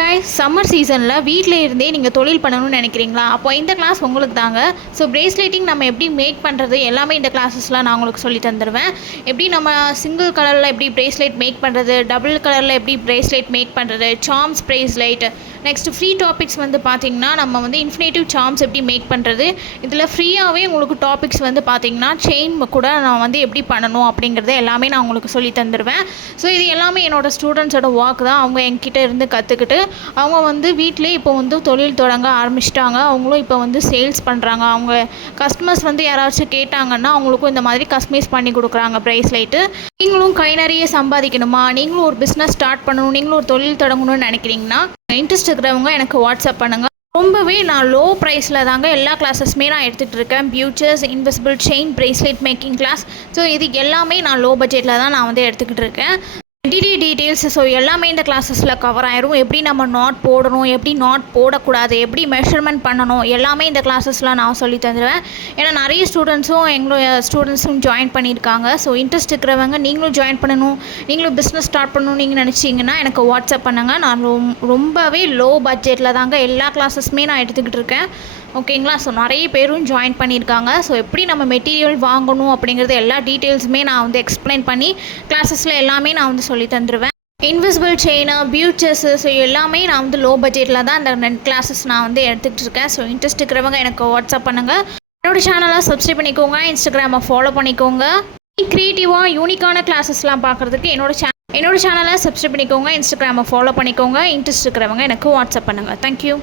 guys summer சீசனில் வீட்டில் இருந்தே நீங்கள் தொழில் பண்ணணும்னு நினைக்கிறீங்களா? அப்போ இந்த கிளாஸ் உங்களுக்கு தாங்க. ஸோ பிரேஸ்லெட்டிங் நம்ம எப்படி மேக் பண்ணுறது எல்லாமே இந்த கிளாஸஸ்லாம் நான் உங்களுக்கு சொல்லி தந்துடுவேன் எப்படி நம்ம சிங்கிள் கலரில் எப்படி பிரேஸ்லெட் மேக் பண்ணுறது டபுள் கலரில் எப்படி பிரேஸ்லெட் மேக் பண்ணுறது charms bracelet next free topics வந்து பார்த்தீங்கன்னா நம்ம வந்து இன்ஃபினேட்டிவ் சார்ம்ஸ் எப்படி மேக் பண்ணுறது இதில் ஃப்ரீயாகவே உங்களுக்கு டாபிக்ஸ் வந்து பார்த்தீங்கன்னா செயின் கூட நான் வந்து எப்படி பண்ணணும் அப்படிங்கிறத எல்லாமே நான் உங்களுக்கு சொல்லி தந்துடுவேன் ஸோ இது எல்லாமே என்னோட ஸ்டூடெண்ட்ஸோட ஒர்க் தான். அவங்க என்கிட்ட இருந்து கற்றுக்கிட்டு அவங்க வந்து வீட்டிலே இப்போ வந்து தொழில் தொடங்க ஆரம்பிச்சிட்டாங்க. அவங்களும் இப்போ வந்து சேல்ஸ் பண்ணுறாங்க அவங்க கஸ்டமர்ஸ் வந்து யாராச்சும் கேட்டாங்கன்னா அவங்களுக்கும் இந்த மாதிரி கஸ்டமைஸ் பண்ணி கொடுக்குறாங்க ப்ரைஸ்லைட்டு நீங்களும் கை நிறைய சம்பாதிக்கணுமா? நீங்களும் ஒரு பிஸ்னஸ் ஸ்டார்ட் பண்ணணும். நீங்களும் ஒரு தொழில் தொடங்கணும்னு நினைக்கிறீங்கன்னா இன்ட்ரெஸ்ட் இருக்கிறவங்க எனக்கு வாட்ஸ்அப் பண்ணுங்கள் ரொம்பவே நான் லோ ப்ரைஸில் தாங்க எல்லா கிளாஸஸுமே நான் எடுத்துகிட்டு இருக்கேன். Futures invisible chain bracelet making class so இது எல்லாமே நான் லோ பட்ஜெட்டில் தான் நான் வந்து எடுத்துக்கிட்டு இருக்கேன். மெட்டீரியல் டீட்டெயில்ஸ் ஸோ எல்லாமே இந்த கிளாஸஸில் கவர் ஆயிரும். எப்படி நம்ம நாட் போடணும் எப்படி நாட் போடக்கூடாது எப்படி மெஷர்மெண்ட் பண்ணணும் எல்லாமே இந்த கிளாஸஸில் நான் சொல்லி தந்துடுவேன் ஏன்னா நிறைய ஸ்டூடெண்ட்ஸும் எங்களோட ஸ்டூடெண்ட்ஸும் ஜாயின் பண்ணியிருக்காங்க. ஸோ இன்ட்ரெஸ்ட் இருக்கிறவங்க நீங்களும் ஜாயின் பண்ணணும். நீங்களும் பிஸ்னஸ் ஸ்டார்ட் பண்ணணும் நீங்கள் நினச்சிங்கன்னா எனக்கு வாட்ஸ்அப் பண்ணுங்கள் நான் ரொம்பவே லோ பட்ஜெட்டில் தாங்க எல்லா கிளாஸஸுமே நான் எடுத்துக்கிட்டு இருக்கேன். ஓகேங்களா? ஸோ நிறைய பேரும் ஜாயின் பண்ணியிருக்காங்க. ஸோ எப்படி நம்ம மெட்டீரியல் வாங்கணும் அப்படிங்கிறது எல்லா டீட்டெயில்ஸுமே நான் வந்து எக்ஸ்பிளைன் பண்ணி கிளாஸஸில் எல்லாமே நான் வந்து சொல்லி தந்துடுவேன் இன்விசிபிள் செயினு பியூச்சர்ஸு ஸோ எல்லாமே நான் வந்து லோ பட்ஜெட்டில் தான் அந்த ரெண்டு கிளாஸஸ் நான் வந்து எடுத்துகிட்டு இருக்கேன். ஸோ இன்ட்ரெஸ்ட் இருக்கிறவங்க எனக்கு வாட்ஸ்அப் பண்ணுங்கள் என்னோட சேனலை சப்ஸ்கிரைப் பண்ணிக்கோங்க. இன்ஸ்டாகிராமை ஃபாலோ பண்ணிக்கோங்க. க்ரியேட்டிவாக யூனிக்கான கிளாஸஸ்லாம் பார்க்குறதுக்கு என்னோட சே என்னோட சேனலை சப்ஸ்கிரைப் பண்ணிக்கோங்க. இன்ஸ்டாகிராமை ஃபாலோ பண்ணிக்கோங்க. இன்ட்ரெஸ்ட் இருக்கிறவங்க எனக்கு வாட்ஸ்அப் பண்ணுங்கள் தேங்க்யூ